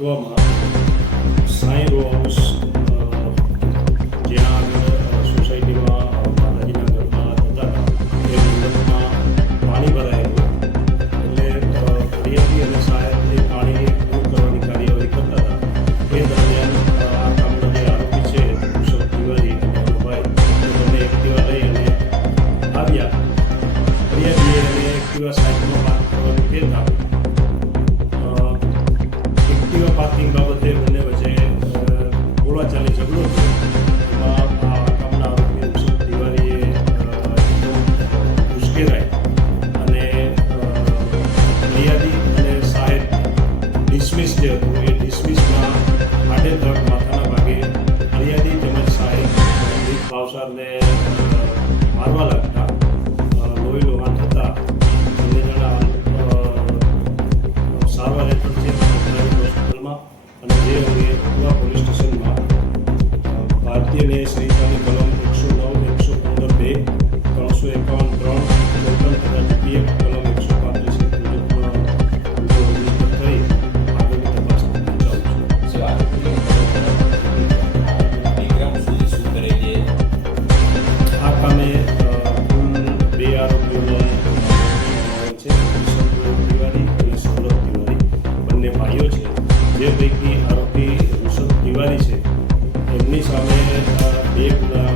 ભાગવામાં Sai row house જ્યાં આગળ સોસાયટીમાં માતાજીના ઘરમાં થતા હતા એ મંડપમાં પાણી ભરાયેલું એટલે ફરિયાદી અને સાહેબ એ પાણીની દૂર કરવાની કાર્યવાહી કરતા હતા. એ દરમિયાન આ કામના જે આરોપી છે કુશલ તિવારી અને અનુભાઈ એ બંને એક્ટિવા લઈ અને આવ્યા. ફરિયાદીએ એને એક્ટિવા સાઈડમાં પાર્ક કરવાનું કહેતા એક્ટિવા પાર્કિંગ બાબતે બંને વચ્ચે બોલાચાલી ઝઘડો છે. એમાં આ કામના આરોપી કુશલ તિવારીએ ઉશ્કેરાય અને ફરિયાદી અને સાહેબ ડિસમિસ જે હતું એ ડિસમિસમાં આડેધડ માથાના ભાગે ફરિયાદી તેમજ સાહેબ મૃત ભાવસારને મારવા લાગતા લોહી લોહાણ થતા બંને જણા સારવાર હેઠળ છે હોસ્પિટલમાં અને જે અંગે ભગવા પોલીસ સ્ટેશનમાં ભારતીય ન્યાય સંહિતાની કલમ 109, 115(2), 351(3) તથા જીપીએફ કલમ 135 મુજબમાં રજીસ્ટર કરી આગળની તપાસ ચાલુ છે. આ કામે કુલ 2 આરોપીઓને છે, કુશલ તિવારી અને સૌરભ તિવારી, બંને ભાઈઓ છે. જે પૈકી આરોપી કુશલ તિવારી છે એમની સામે 2 ગુના